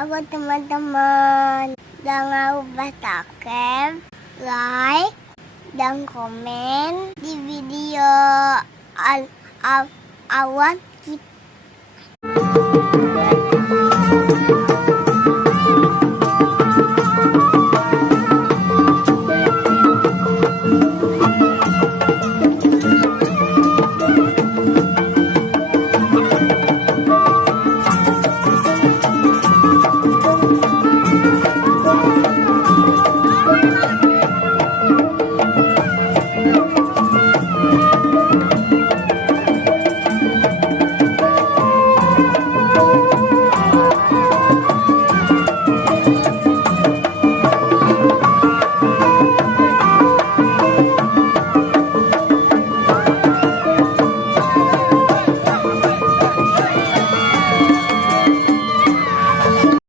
Aku teman-teman. Jangan lupa subscribe, like, dan komen di video awal kita.